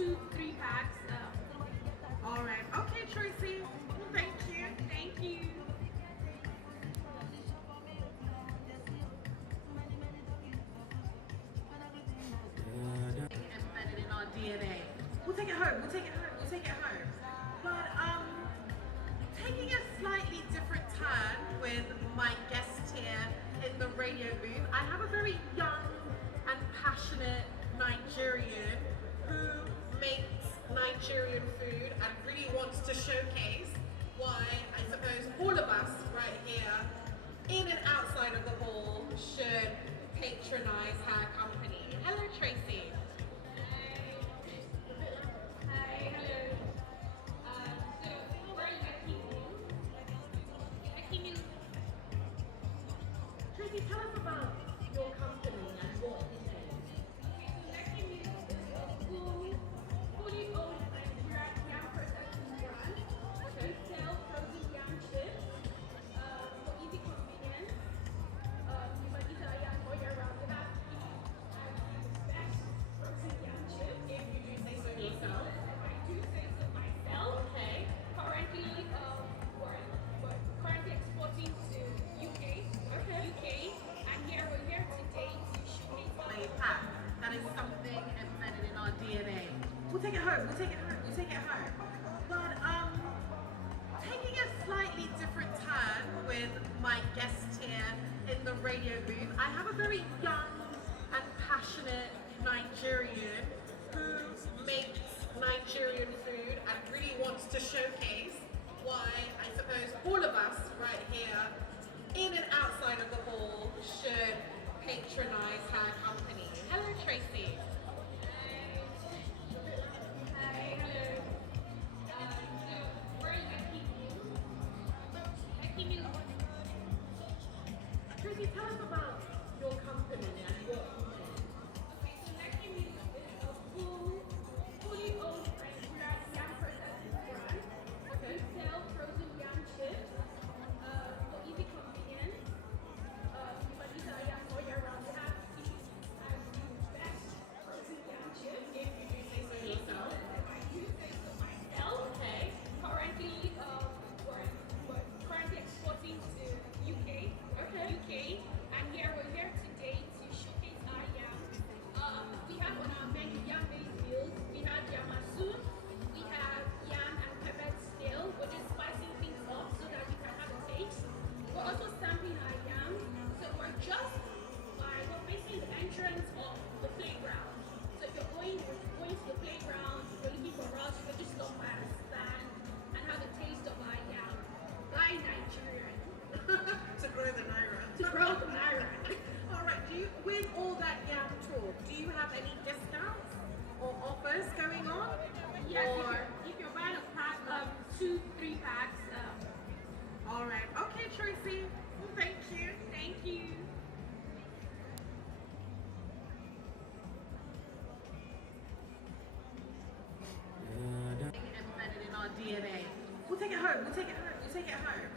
2-3 packs. All right. Okay, Tracy. Well, thank you. Thank you. Embedded in our DNA. We'll take it home. We'll take it home. We'll take it home. But taking a slightly different turn with my guest here in the radio booth, I have a very young and passionate Nigerian who makes Nigerian food and really wants to showcase why I suppose all of us right here, in and outside of the hall, should patronize her company. Hello, Tracy. Hi, hello. So, where are you making me? Making me. Tracy, tell us about your company and what it is. Okay, so making me is a fully owned Nigerian yam processing brand. We sell frozen yam chips for easy convenience. You might eat a yam all year round. We have the best frozen yam chips. If you do say so yourself. I do say so myself. Okay. Currently, we're currently exporting to UK. Okay. UK, and we're here today to showcase Play pack. That is something embedded in our DNA. We'll take it home. We'll take it home. We'll take it home. But taking a slightly different turn with my guest here in the radio booth, I have a very young and passionate Nigerian who makes Nigerian food and really wants to showcase why I suppose all of us right here, in and outside of the hall, should patronize her company. Hello, Tracy. Hi, hello. So, where are you making me? Making me. Tracy, tell us about your company and what you do. Okay, so making me is a fully owned Nigerian yam processing brand. Okay. We sell frozen yam chips for easy convenience. You might eat a yam all year round. We have the best frozen yam chips. If you do say so yourself. I do say so myself. Okay. Currently, we're currently exporting to UK. Okay. UK, and we're here today to showcase our yam. We have on our menu yam-based meals. We have yamasu, we have yam and pepper stale. We're just spicing things up so that we can have a taste. We're also stamping our yam, so we're facing the entrance of the playground. So if you're going to the playground, you're looking for us, you can just stop by our stand and have a taste of our yam. Buy Nigerian. To grow the naira. To grow the naira. All right. With all that yam talk, do you have any discounts or offers going on? Yes, Or if you're buying a pack of 2-3 packs, all right. Okay, Tracy. Well, thank you. thank you. Embedded in our DNA. We'll take it home. We'll take it home. We'll take it home.